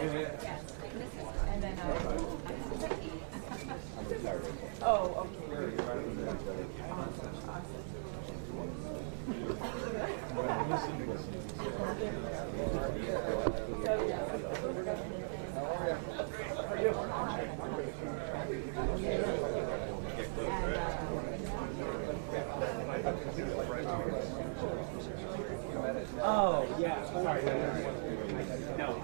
And then, oh, okay. Oh, yeah. Sorry. No.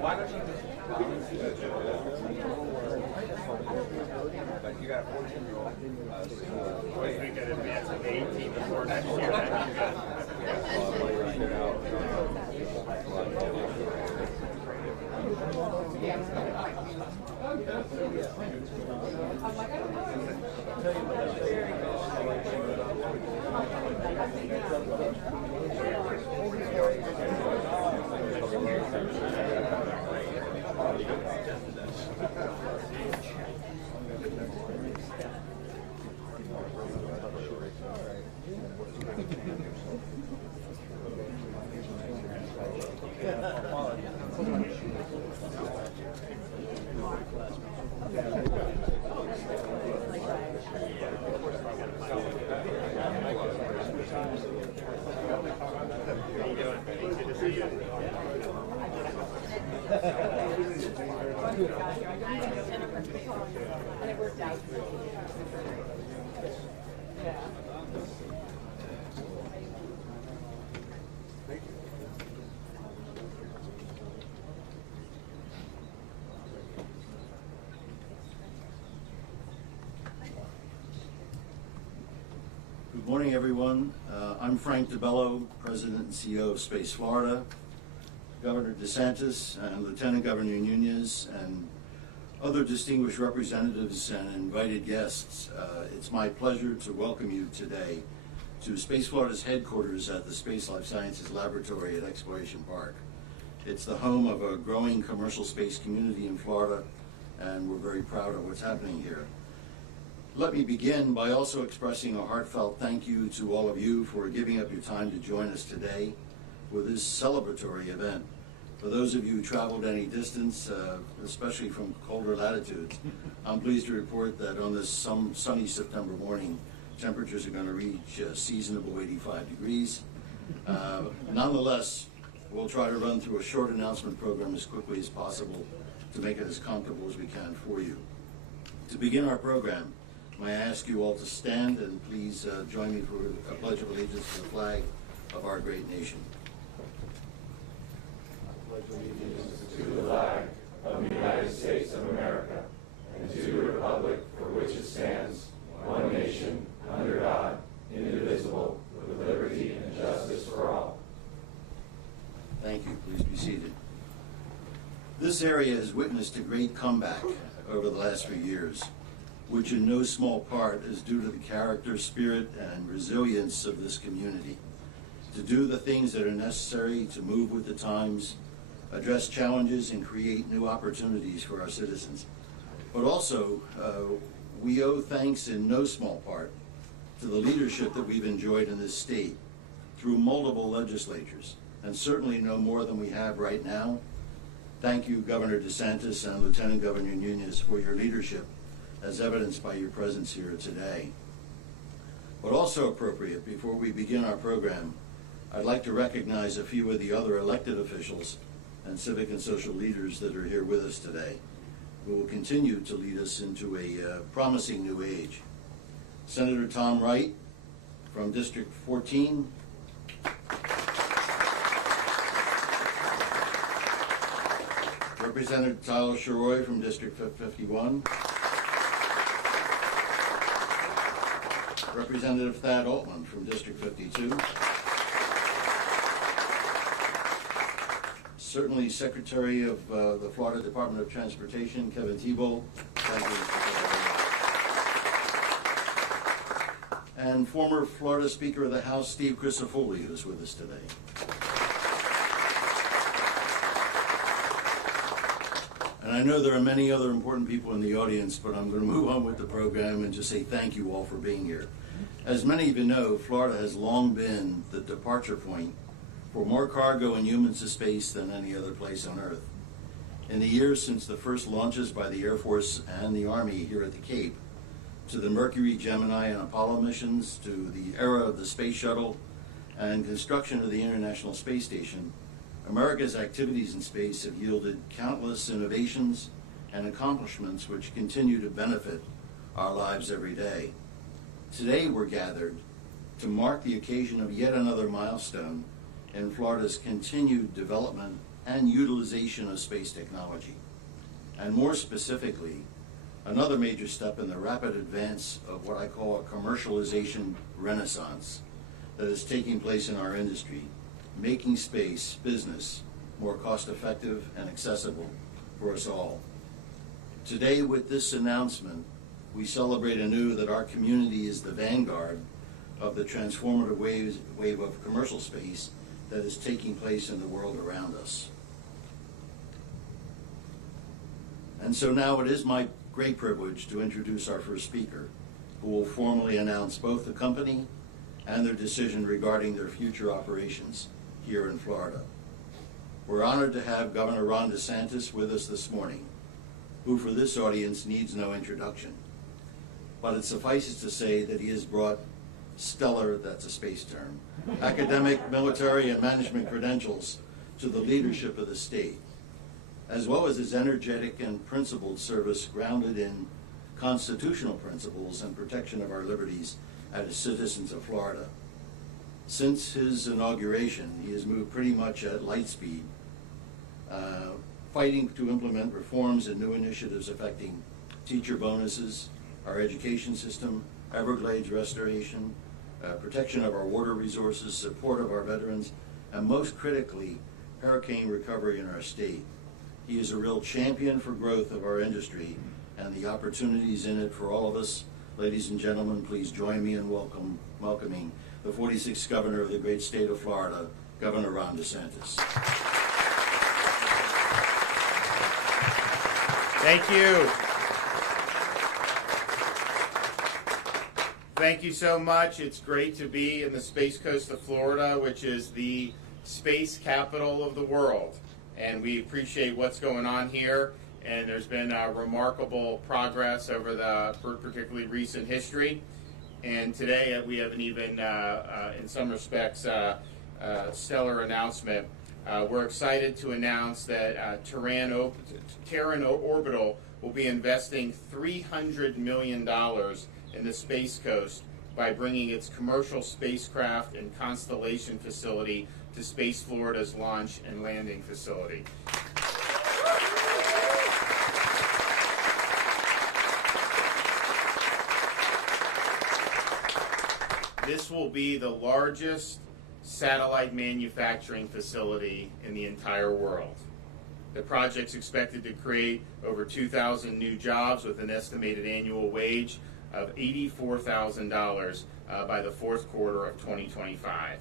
Why don't you just you got a 14-year-old. We could advance to 18 before next year. And it worked out. Yeah. Good morning, everyone. I'm Frank DeBello, President and CEO of Space Florida. Governor DeSantis and Lieutenant Governor Nunez and other distinguished representatives and invited guests, it's my pleasure to welcome you today to Space Florida's headquarters at the Space Life Sciences Laboratory at Exploration Park. It's the home of a growing commercial space community in Florida, and we're very proud of what's happening here. Let me begin by also expressing a heartfelt thank you to all of you for giving up your time to join us today for this celebratory event. For those of you who traveled any distance, especially from colder latitudes, I'm pleased to report that on this sunny September morning, temperatures are going to reach seasonable 85 degrees. Nonetheless, we'll try to run through a short announcement program as quickly as possible to make it as comfortable as we can for you. To begin our program, may I ask you all to stand and please join me for a pledge of allegiance to the flag of our great nation. To the flag of the United States of America and to the republic for which it stands, one nation, under God, indivisible, with liberty and justice for all. Thank you. Please be seated. This area has witnessed a great comeback over the last few years, which in no small part is due to the character, spirit, and resilience of this community to do the things that are necessary to move with the times, address challenges, and create new opportunities for our citizens. But also, we owe thanks in no small part to the leadership that we've enjoyed in this state through multiple legislatures, and certainly no more than we have right now. Thank you, Governor DeSantis and Lieutenant Governor Nunez, for your leadership, as evidenced by your presence here today. But also appropriate, before we begin our program, I'd like to recognize a few of the other elected officials and civic and social leaders that are here with us today, who will continue to lead us into a promising new age. Senator Tom Wright from District 14. Representative Tyler Sherroy from District 51. Representative Thad Altman from District 52. Certainly Secretary of the Florida Department of Transportation, Kevin Thibault. Thank you, Mr. President. and former Florida Speaker of the House, Steve Crisafulli, who is with us today. And I know there are many other important people in the audience, but I'm going to move on with the program and just say thank you all for being here. As many of you know, Florida has long been the departure point for more cargo and humans to space than any other place on Earth. In the years since the first launches by the Air Force and the Army here at the Cape, to the Mercury, Gemini, and Apollo missions, to the era of the Space Shuttle, and construction of the International Space Station, America's activities in space have yielded countless innovations and accomplishments which continue to benefit our lives every day. Today we're gathered to mark the occasion of yet another milestone in Florida's continued development and utilization of space technology, and more specifically, another major step in the rapid advance of what I call a commercialization renaissance that is taking place in our industry, making space business more cost-effective and accessible for us all. Today, with this announcement, we celebrate anew that our community is the vanguard of the transformative wave of commercial space that is taking place in the world around us. And so now it is my great privilege to introduce our first speaker, who will formally announce both the company and their decision regarding their future operations here in Florida. We're honored to have Governor Ron DeSantis with us this morning, who for this audience needs no introduction. But it suffices to say that he has brought stellar, that's a space term, academic, military, and management credentials to the leadership of the state, as well as his energetic and principled service grounded in constitutional principles and protection of our liberties as citizens of Florida. Since his inauguration, he has moved pretty much at light speed, fighting to implement reforms and new initiatives affecting teacher bonuses, our education system, Everglades restoration, protection of our water resources, support of our veterans, and most critically, hurricane recovery in our state. He is a real champion for growth of our industry and the opportunities in it for all of us. Ladies and gentlemen, please join me in welcoming the 46th Governor of the great state of Florida, Governor Ron DeSantis. Thank you. Thank you so much. It's great to be in the Space Coast of Florida, which is the space capital of the world. And we appreciate what's going on here. And there's been remarkable progress over the particularly recent history. And today we have an even, in some respects, stellar announcement. We're excited to announce that Terran Orbital will be investing $300 million in the Space Coast by bringing its commercial spacecraft and constellation facility to Space Florida's launch and landing facility. This will be the largest satellite manufacturing facility in the entire world. The project's expected to create over 2,000 new jobs with an estimated annual wage of $84,000 by the fourth quarter of 2025.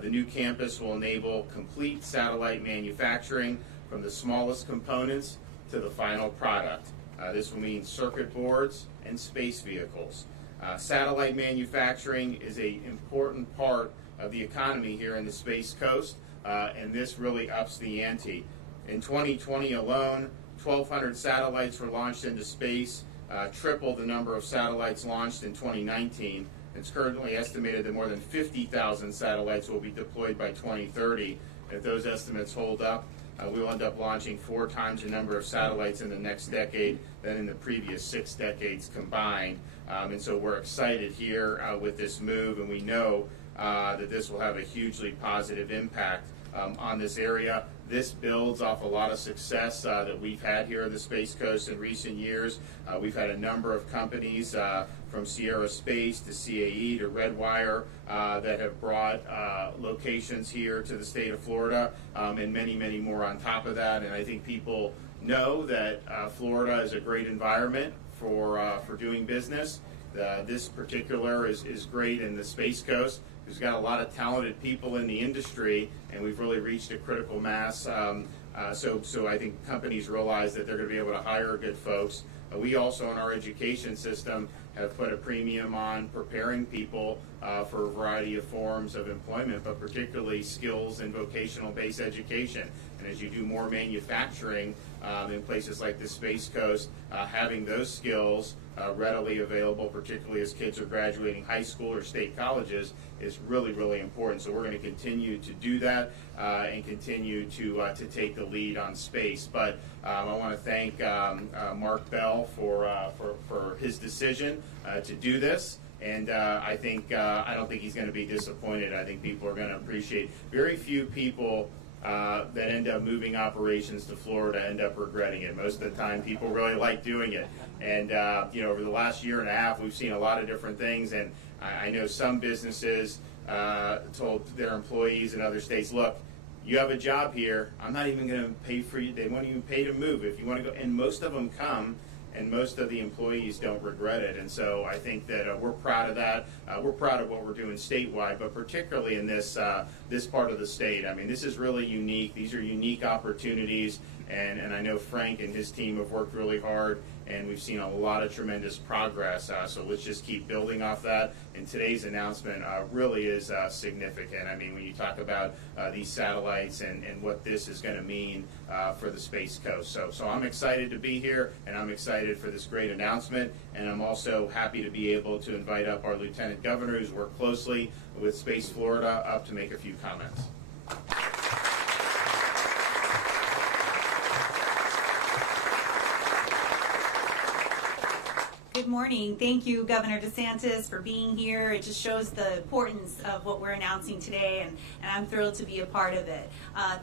The new campus will enable complete satellite manufacturing from the smallest components to the final product. This will mean circuit boards and space vehicles. Satellite manufacturing is an important part of the economy here in the Space Coast, and this really ups the ante. In 2020 alone, 1,200 satellites were launched into space, triple the number of satellites launched in 2019. It's currently estimated that more than 50,000 satellites will be deployed by 2030. If those estimates hold up, we will end up launching 4 times the number of satellites in the next decade than in the previous 6 decades combined. And so we're excited here with this move, and we know that this will have a hugely positive impact on this area. This builds off a lot of success that we've had here on the Space Coast in recent years. We've had a number of companies from Sierra Space to CAE to Redwire that have brought locations here to the state of Florida, and many, many more on top of that. And I think people know that Florida is a great environment for doing business. This particular is great in the Space Coast. We've got a lot of talented people in the industry, and we've really reached a critical mass. So I think companies realize that they're going to be able to hire good folks. We also, in our education system, have put a premium on preparing people for a variety of forms of employment, but particularly skills and vocational-based education. And as you do more manufacturing in places like the Space Coast, having those skills readily available, particularly as kids are graduating high school or state colleges, is really, really important. So we're going to continue to do that and continue to take the lead on space. But I want to thank Mark Bell for his decision to do this. And I don't think he's going to be disappointed. I think people are going to appreciate. Very few people that end up moving operations to Florida end up regretting it. Most of the time, people really like doing it. And over the last year and a half, we've seen a lot of different things. And I know some businesses told their employees in other states, look, you have a job here. I'm not even going to pay for you. They won't even pay to move if you want to go. And most of them come, and most of the employees don't regret it. And so I think that we're proud of that. We're proud of what we're doing statewide, but particularly in this part of the state. I mean, this is really unique. These are unique opportunities, and I know Frank and his team have worked really hard, and we've seen a lot of tremendous progress. So let's just keep building off that. And today's announcement really is significant. I mean, when you talk about these satellites and what this is going to mean for the Space Coast. So I'm excited to be here, and I'm excited for this great announcement. And I'm also happy to be able to invite up our Lieutenant Governor, who's worked closely with Space Florida, up to make a few comments. Good morning. Thank you, Governor DeSantis, for being here. It just shows the importance of what we're announcing today, and I'm thrilled to be a part of it.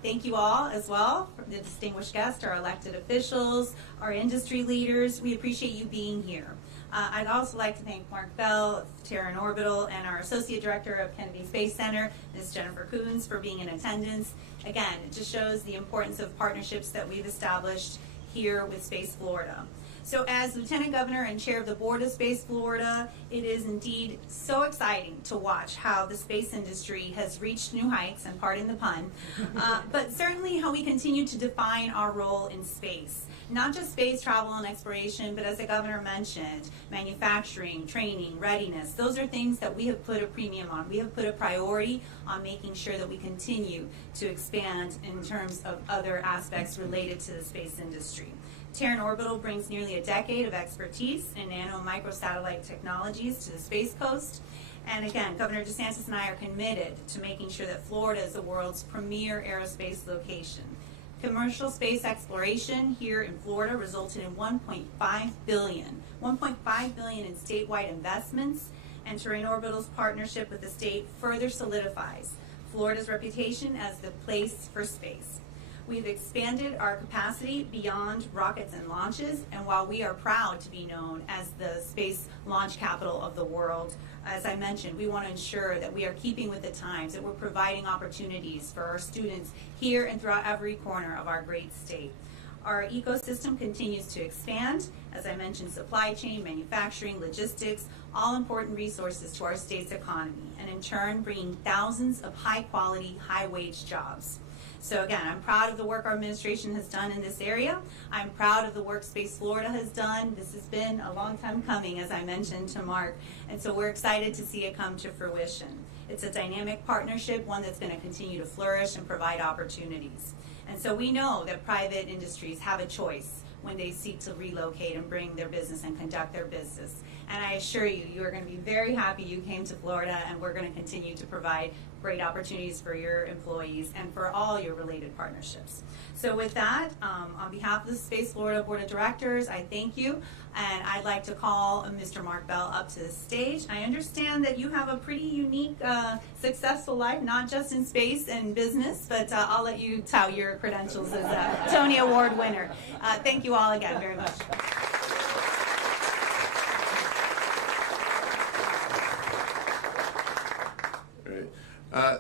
Thank you all as well, the distinguished guests, our elected officials, our industry leaders. We appreciate you being here. I'd also like to thank Mark Bell, Terran Orbital, and our Associate Director of Kennedy Space Center, Ms. Jennifer Coons, for being in attendance. Again, it just shows the importance of partnerships that we've established here with Space Florida. So as Lieutenant Governor and Chair of the Board of Space Florida, it is indeed so exciting to watch how the space industry has reached new heights, and pardon the pun, but certainly how we continue to define our role in space. Not just space travel and exploration, but as the Governor mentioned, manufacturing, training, readiness. Those are things that we have put a premium on. We have put a priority on making sure that we continue to expand in terms of other aspects related to the space industry. Terran Orbital brings nearly a decade of expertise in nano and microsatellite technologies to the Space Coast. And again, Governor DeSantis and I are committed to making sure that Florida is the world's premier aerospace location. Commercial space exploration here in Florida resulted in $1.5 billion in statewide investments, and Terran Orbital's partnership with the state further solidifies Florida's reputation as the place for space. We've expanded our capacity beyond rockets and launches, and while we are proud to be known as the space launch capital of the world, as I mentioned, we want to ensure that we are keeping with the times, that we're providing opportunities for our students here and throughout every corner of our great state. Our ecosystem continues to expand. As I mentioned, supply chain, manufacturing, logistics, all important resources to our state's economy, and in turn bringing thousands of high-quality, high-wage jobs. So again, I'm proud of the work our administration has done in this area. I'm proud of the work Space Florida has done. This has been a long time coming, as I mentioned to Mark, and so we're excited to see it come to fruition. It's a dynamic partnership, one that's going to continue to flourish and provide opportunities. And so we know that private industries have a choice when they seek to relocate and bring their business and conduct their business. And I assure you, you are going to be very happy you came to Florida, and we're going to continue to provide great opportunities for your employees and for all your related partnerships. So with that, on behalf of the Space Florida Board of Directors, I thank you, and I'd like to call Mr. Mark Bell up to the stage. I understand that you have a pretty unique, successful life, not just in space and business, but I'll let you tout your credentials as a Tony Award winner. Thank you all again very much.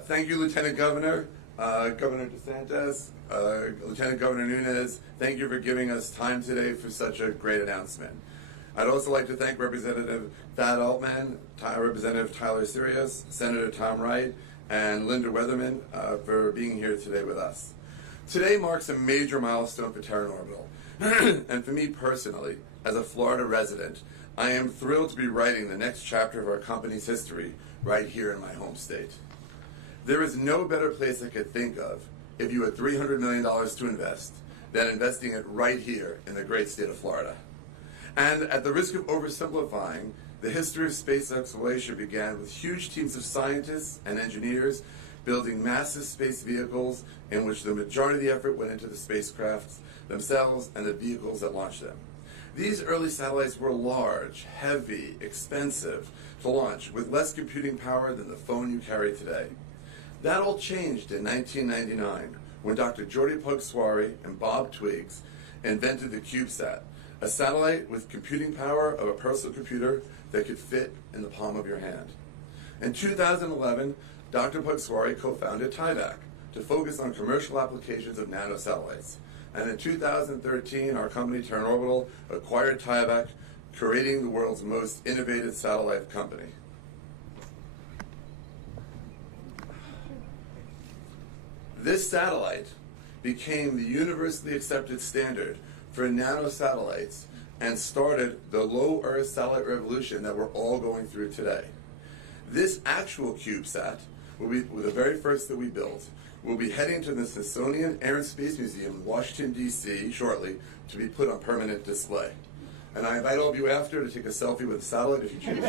Thank you, Lieutenant Governor, Governor DeSantis, Lieutenant Governor Nunes. Thank you for giving us time today for such a great announcement. I'd also like to thank Representative Thad Altman, Representative Tyler Sirius, Senator Tom Wright, and Linda Weatherman for being here today with us. Today marks a major milestone for Terran Orbital, and for me personally, as a Florida resident, I am thrilled to be writing the next chapter of our company's history right here in my home state. There is no better place I could think of if you had $300 million to invest than investing it right here in the great state of Florida. And at the risk of oversimplifying, the history of space exploration began with huge teams of scientists and engineers building massive space vehicles in which the majority of the effort went into the spacecrafts themselves and the vehicles that launched them. These early satellites were large, heavy, expensive to launch, with less computing power than the phone you carry today. That all changed in 1999 when Dr. Jordi Puig-Suari and Bob Twiggs invented the CubeSat, a satellite with computing power of a personal computer that could fit in the palm of your hand. In 2011, Dr. Puig-Suari co-founded TIVAC to focus on commercial applications of nanosatellites. And in 2013, our company, Terran Orbital, acquired TIVAC, creating the world's most innovative satellite company. This satellite became the universally accepted standard for nanosatellites and started the low Earth satellite revolution that we're all going through today. This actual CubeSat will be the very first that we built. We'll be heading to the Smithsonian Air and Space Museum in Washington, D.C. shortly to be put on permanent display. And I invite all of you after to take a selfie with the satellite if you choose.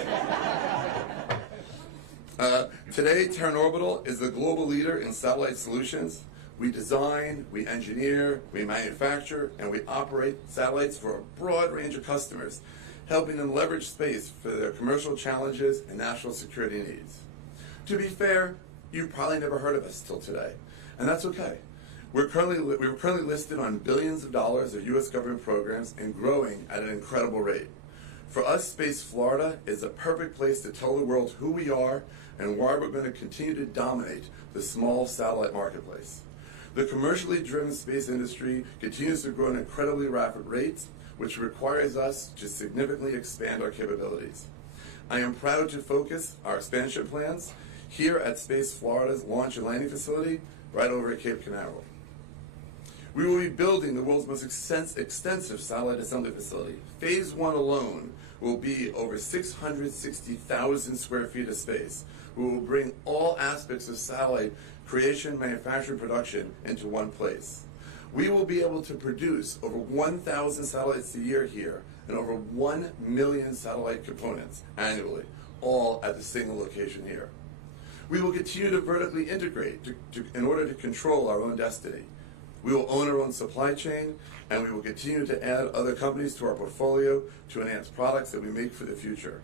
Today, Terran Orbital is the global leader in satellite solutions. We design, we engineer, we manufacture, and we operate satellites for a broad range of customers, helping them leverage space for their commercial challenges and national security needs. To be fair, you've probably never heard of us till today, and that's okay. We're currently listed on billions of dollars of U.S. government programs and growing at an incredible rate. For us, Space Florida is a perfect place to tell the world who we are and why we're going to continue to dominate the small satellite marketplace. The commercially driven space industry continues to grow at incredibly rapid rates, which requires us to significantly expand our capabilities. I am proud to focus our expansion plans here at Space Florida's launch and landing facility right over at Cape Canaveral. We will be building the world's most extensive satellite assembly facility. Phase 1 alone will be over 660,000 square feet of space. We will bring all aspects of satellite creation, manufacturing, production into one place. We will be able to produce over 1,000 satellites a year here and over 1 million satellite components annually, all at the single location here. We will continue to vertically integrate in order to control our own destiny. We will own our own supply chain, and we will continue to add other companies to our portfolio to enhance products that we make for the future.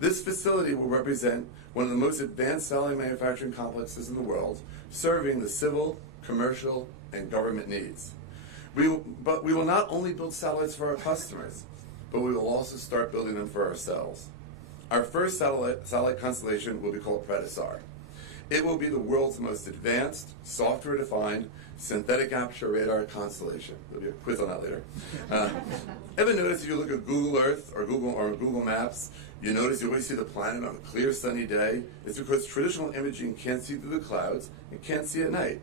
This facility will represent one of the most advanced satellite manufacturing complexes in the world, serving the civil, commercial, and government needs. But we will not only build satellites for our customers, but we will also start building them for ourselves. Our first satellite constellation will be called Predasar. It will be the world's most advanced, software-defined, synthetic aperture radar constellation. There'll be a quiz on that later. Ever notice if you look at Google Earth or Google Maps, you notice you always see the planet on a clear sunny day? It's because traditional imaging can't see through the clouds and can't see at night.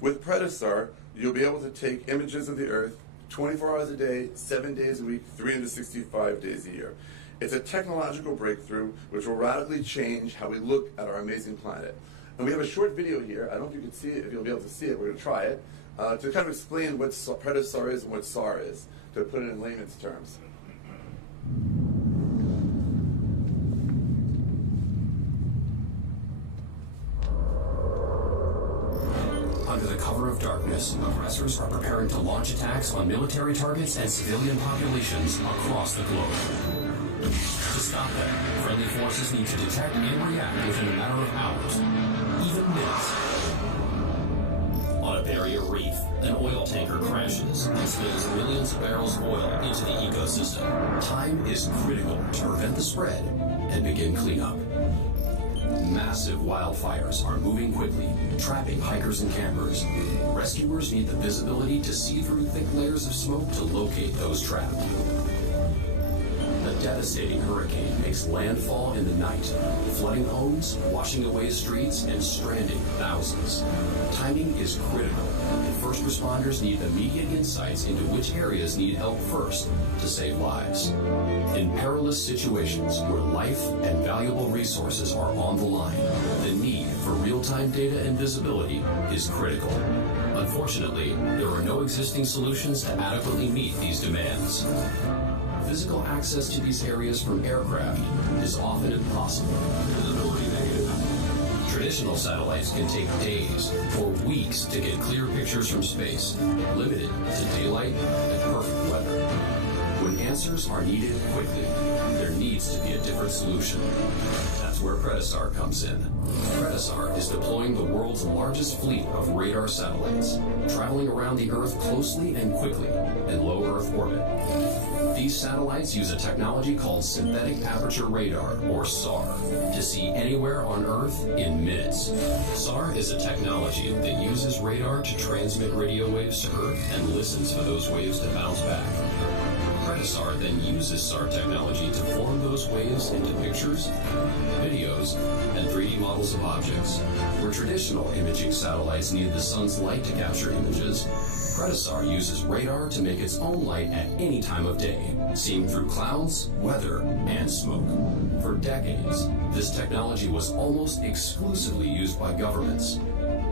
With Predasar, you'll be able to take images of the Earth 24 hours a day, 7 days a week, 365 days a year. It's a technological breakthrough which will radically change how we look at our amazing planet. And we have a short video here. I don't know if you can see it, if you'll be able to see it. We're going to try it to kind of explain what Predasar is and what SAR is, to put it in layman's terms. Under the cover of darkness, aggressors are preparing to launch attacks on military targets and civilian populations across the globe. To stop them, friendly forces need to detect and react within a matter of hours, even minutes. On a barrier reef, an oil tanker crashes and spills millions of barrels of oil into the ecosystem. Time is critical to prevent the spread and begin cleanup. Massive wildfires are moving quickly, trapping hikers and campers. Rescuers need the visibility to see through thick layers of smoke to locate those trapped. devastating hurricane makes landfall in the night, flooding homes, washing away streets, and stranding thousands. Timing is critical, and first responders need immediate insights into which areas need help first to save lives. In perilous situations where life and valuable resources are on the line, the need for real-time data and visibility is critical. Unfortunately, there are no existing solutions to adequately meet these demands. Physical access to these areas from aircraft is often impossible. Visibility negative. Traditional satellites can take days or weeks to get clear pictures from space, limited to daylight and perfect weather. When answers are needed quickly, there needs to be a different solution. That's where Predasar comes in. Predasar is deploying the world's largest fleet of radar satellites, traveling around the Earth closely and quickly in low Earth orbit. These satellites use a technology called synthetic aperture radar, or SAR, to see anywhere on Earth in minutes. SAR is a technology that uses radar to transmit radio waves to Earth and listens for those waves to bounce back. Predasar then uses SAR technology to form those waves into pictures, videos, and 3D models of objects. Where traditional imaging satellites need the sun's light to capture images, Predasar uses radar to make its own light at any time of day, seeing through clouds, weather, and smoke. For decades, this technology was almost exclusively used by governments.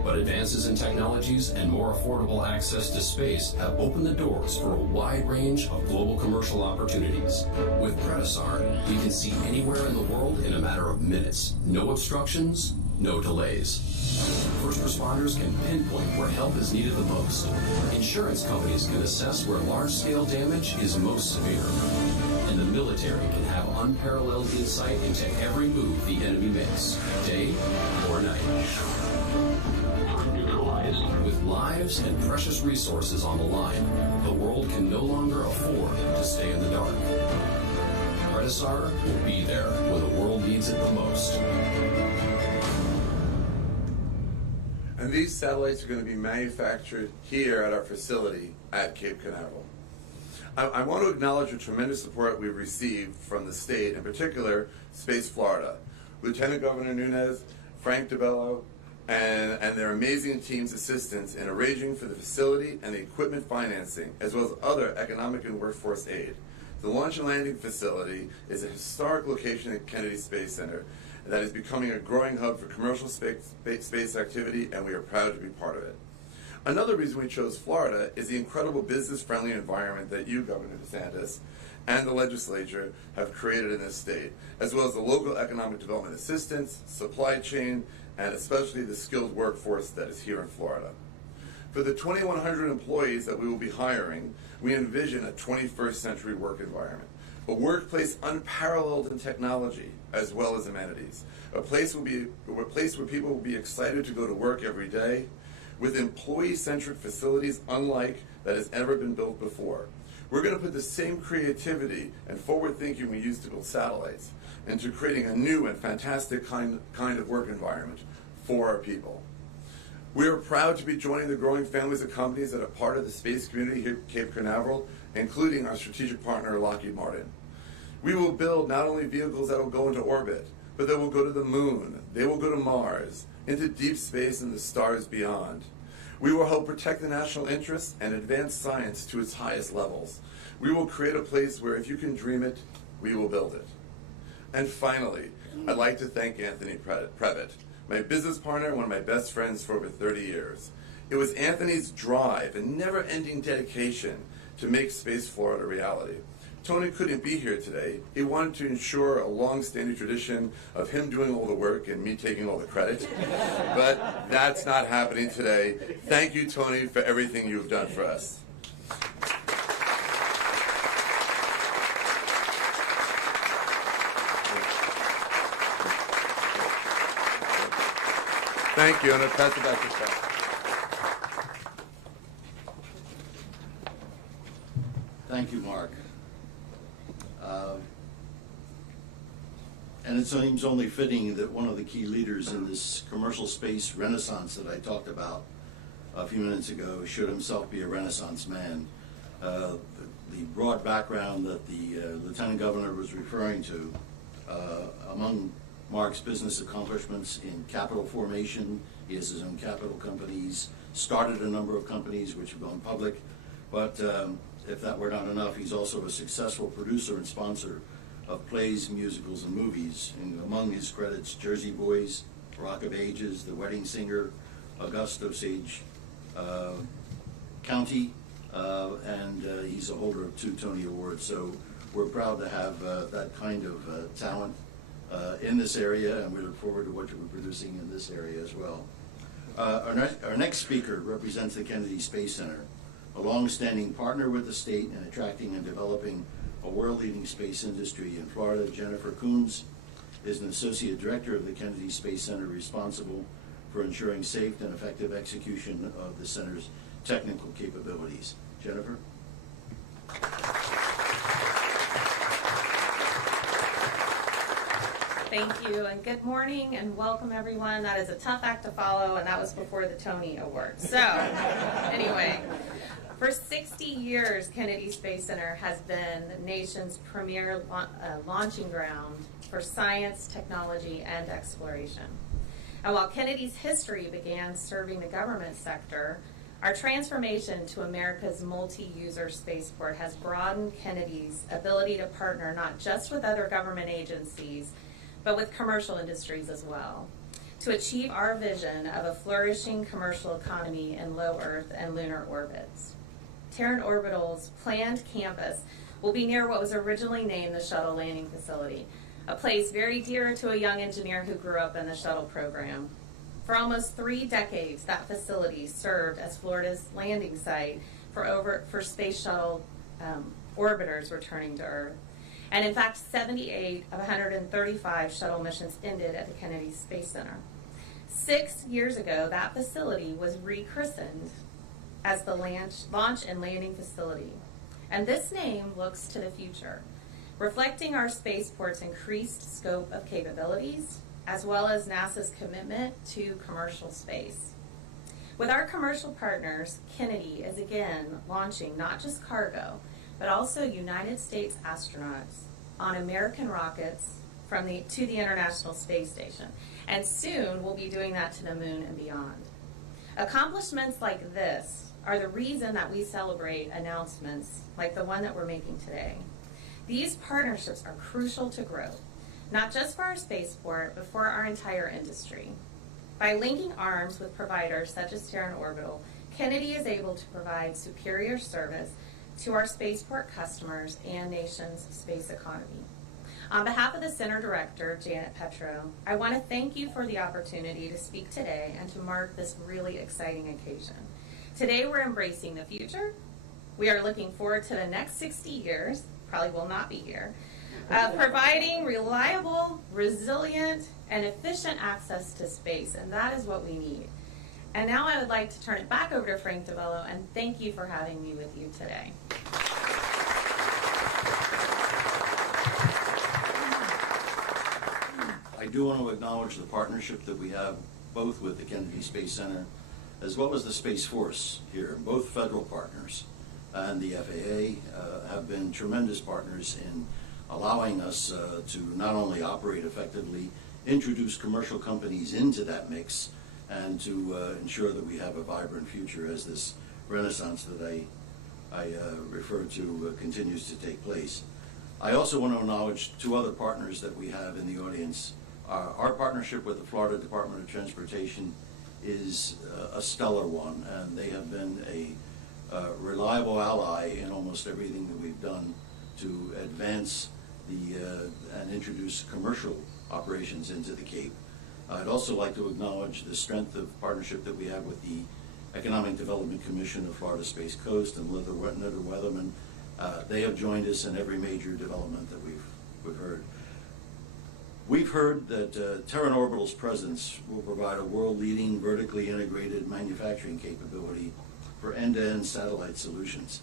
But advances in technologies and more affordable access to space have opened the doors for a wide range of global commercial opportunities. With Predasar, we can see anywhere in the world in a matter of minutes. No obstructions, no delays. First responders can pinpoint where help is needed the most. Insurance companies can assess where large-scale damage is most severe. And the military can have unparalleled insight into every move the enemy makes, day or night. With lives and precious resources on the line, the world can no longer afford to stay in the dark. Predasar will be there when the world needs it the most. And these satellites are going to be manufactured here at our facility at Cape Canaveral. I want to acknowledge the tremendous support we've received from the state, in particular, Space Florida. Lieutenant Governor Nunes, Frank DeBello, and their amazing team's assistance in arranging for the facility and the equipment financing, as well as other economic and workforce aid. The launch and landing facility is a historic location at Kennedy Space Center that is becoming a growing hub for commercial space activity, and we are proud to be part of it. Another reason we chose Florida is the incredible business-friendly environment that you, Governor DeSantis, and the legislature have created in this state, as well as the local economic development assistance, supply chain, and especially the skilled workforce that is here in Florida. For the 2,100 employees that we will be hiring, we envision a 21st century work environment, a workplace unparalleled in technology as well as amenities, a place where people will be excited to go to work every day, with employee-centric facilities unlike that has ever been built before. We're going to put the same creativity and forward thinking we used to build satellites into creating a new and fantastic kind of work environment for our people. We are proud to be joining the growing families of companies that are part of the space community here at Cape Canaveral, including our strategic partner, Lockheed Martin. We will build not only vehicles that will go into orbit, but that will go to the moon, they will go to Mars, into deep space and the stars beyond. We will help protect the national interest and advance science to its highest levels. We will create a place where if you can dream it, we will build it. And finally, I'd like to thank Anthony Previtt, my business partner and one of my best friends for over 30 years. It was Anthony's drive and never-ending dedication to make Space Florida a reality. Tony couldn't be here today. He wanted to ensure a long-standing tradition of him doing all the work and me taking all the credit. But that's not happening today. Thank you, Tony, for everything you've done for us. Thank you, and I'll pass it back to Scott. Thank you, Mark. And it seems only fitting that one of the key leaders in this commercial space renaissance that I talked about a few minutes ago should himself be a Renaissance man. the broad background that the Lieutenant Governor was referring to. Among Mark's business accomplishments in capital formation, he has his own capital companies, started a number of companies which have gone public, but if that were not enough, he's also a successful producer and sponsor of plays, musicals, and movies. And among his credits, Jersey Boys, Rock of Ages, The Wedding Singer, Auguste Osage County, and he's a holder of 2 Tony Awards. So we're proud to have that kind of talent in this area, and we look forward to what you're producing in this area as well. Our next speaker represents the Kennedy Space Center, a long-standing partner with the state in attracting and developing a world-leading space industry in Florida. Jennifer Coombs is an associate director of the Kennedy Space Center, responsible for ensuring safe and effective execution of the center's technical capabilities. Jennifer? Thank you, and good morning, and welcome everyone. That is a tough act to follow, and that was before the Tony Awards. So, anyway, for 60 years, Kennedy Space Center has been the nation's premier launching ground for science, technology, and exploration. And while Kennedy's history began serving the government sector, our transformation to America's multi-user spaceport has broadened Kennedy's ability to partner not just with other government agencies, but with commercial industries as well, to achieve our vision of a flourishing commercial economy in low Earth and lunar orbits. Terran Orbital's planned campus will be near what was originally named the Shuttle landing facility, a place very dear to a young engineer who grew up in the Shuttle program. For almost 3 decades, that facility served as Florida's landing site for Space Shuttle orbiters returning to Earth. And in fact, 78 of 135 shuttle missions ended at the Kennedy Space Center. 6 years ago, that facility was rechristened as the Launch and Landing Facility. And this name looks to the future, reflecting our spaceport's increased scope of capabilities, as well as NASA's commitment to commercial space. With our commercial partners, Kennedy is again launching not just cargo, but also United States astronauts on American rockets to the International Space Station. And soon we'll be doing that to the moon and beyond. Accomplishments like this are the reason that we celebrate announcements like the one that we're making today. These partnerships are crucial to growth, not just for our spaceport, but for our entire industry. By linking arms with providers such as Terran Orbital, Kennedy is able to provide superior service to our spaceport customers and nation's space economy. On behalf of the Center Director, Janet Petro, I want to thank you for the opportunity to speak today and to mark this really exciting occasion. Today we're embracing the future. We are looking forward to the next 60 years, probably will not be here, providing reliable, resilient, and efficient access to space, and that is what we need. And now I would like to turn it back over to Frank DeBello, and thank you for having me with you today. I do want to acknowledge the partnership that we have both with the Kennedy Space Center as well as the Space Force here. Both federal partners and the FAA have been tremendous partners in allowing us to not only operate effectively, introduce commercial companies into that mix, and to ensure that we have a vibrant future as this renaissance that I refer to continues to take place. I also want to acknowledge 2 other partners that we have in the audience. Our partnership with the Florida Department of Transportation is a stellar one, and they have been a reliable ally in almost everything that we've done to advance and introduce commercial operations into the Cape. I'd also like to acknowledge the strength of partnership that we have with the Economic Development Commission of Florida Space Coast and Linda Weatherman. They have joined us in every major development that we've heard. We've heard that Terran Orbital's presence will provide a world-leading, vertically integrated manufacturing capability for end-to-end satellite solutions.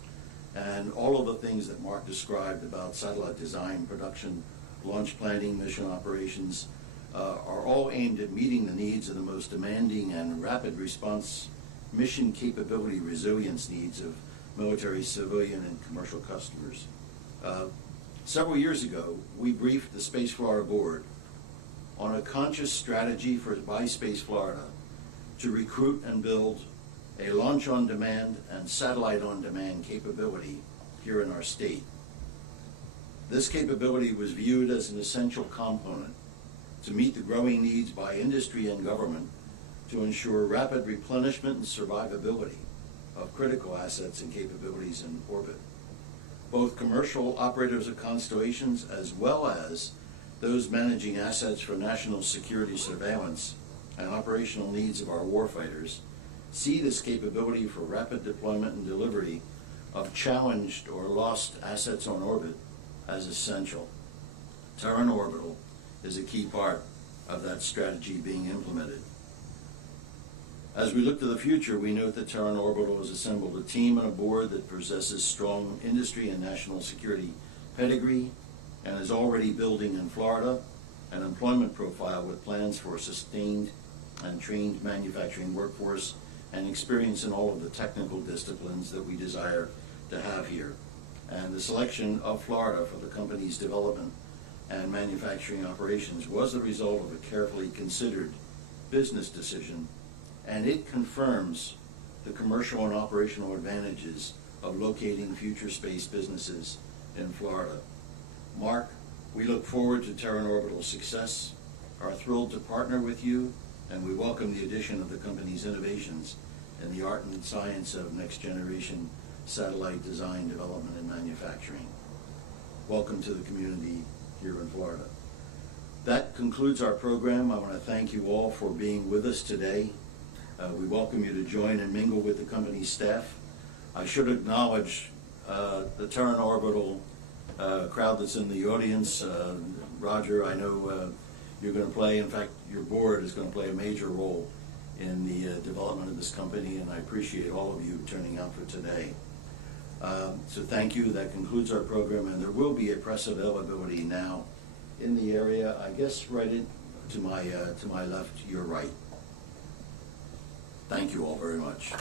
And all of the things that Mark described about satellite design, production, launch planning, mission operations, are all aimed at meeting the needs of the most demanding and rapid response mission capability resilience needs of military, civilian, and commercial customers. Several years ago, we briefed the Space Florida Board on a conscious strategy by Space Florida to recruit and build a launch-on-demand and satellite-on-demand capability here in our state. This capability was viewed as an essential component to meet the growing needs by industry and government to ensure rapid replenishment and survivability of critical assets and capabilities in orbit. Both commercial operators of constellations as well as those managing assets for national security surveillance and operational needs of our warfighters see this capability for rapid deployment and delivery of challenged or lost assets on orbit as essential. Terran Orbital is a key part of that strategy being implemented. As we look to the future, we note that Terran Orbital has assembled a team and a board that possesses strong industry and national security pedigree and is already building in Florida an employment profile with plans for a sustained and trained manufacturing workforce and experience in all of the technical disciplines that we desire to have here. And the selection of Florida for the company's development and manufacturing operations was the result of a carefully considered business decision, and it confirms the commercial and operational advantages of locating future space businesses in Florida. Mark, we look forward to Terran Orbital's success, are thrilled to partner with you, and we welcome the addition of the company's innovations in the art and science of next-generation satellite design, development, and manufacturing. Welcome to the community here in Florida. That concludes our program. I want to thank you all for being with us today. We welcome you to join and mingle with the company's staff. I should acknowledge the Terran Orbital crowd that's in the audience. Roger, I know you're going to play, in fact, your board is going to play a major role in the development of this company, and I appreciate all of you turning out for today. So thank you. That concludes our program, and there will be a press availability now in the area, I guess right to my left, your right. Thank you all very much.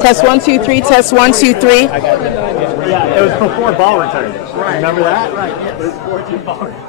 Test 1 2 3. Test 1 2 3. Yeah, it was before ball return. Right. Remember that? Right. It was 14 ball return.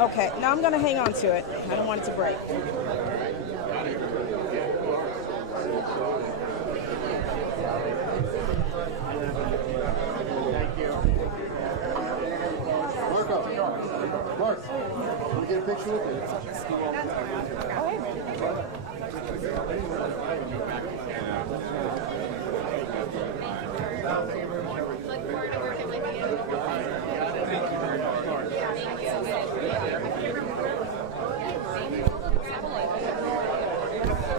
Okay, now I'm going to hang on to it. I don't want it to break. Mark, can we get a picture with you?